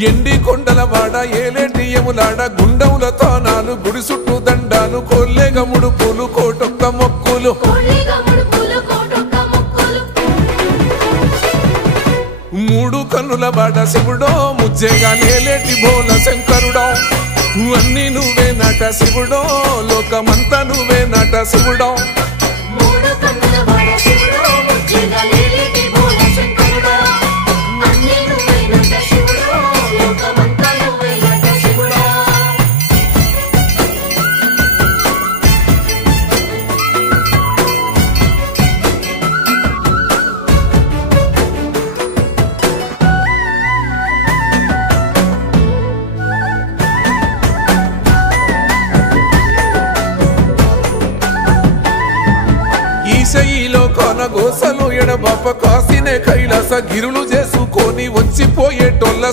ఎండి కొండలవాడ ఏలేటి యములాడ గుండముల తానాలు గుడి చుట్టూ దండాలు కొల్లేగముడు పూలు కోటొక్క మొక్కులు మూడు కన్నుల బాట శివుడో ముజ్జేగా నేలేటి బోల శంకరుడో అన్ని నువ్వే నాట శివుడో లోకమంతా నువ్వే నాట శివుడో ఈశయిలో కొన గోసలు ఎడబాప కాసినే కైలాస గిరులు చేసుకొని వచ్చిపోయేటోళ్ళ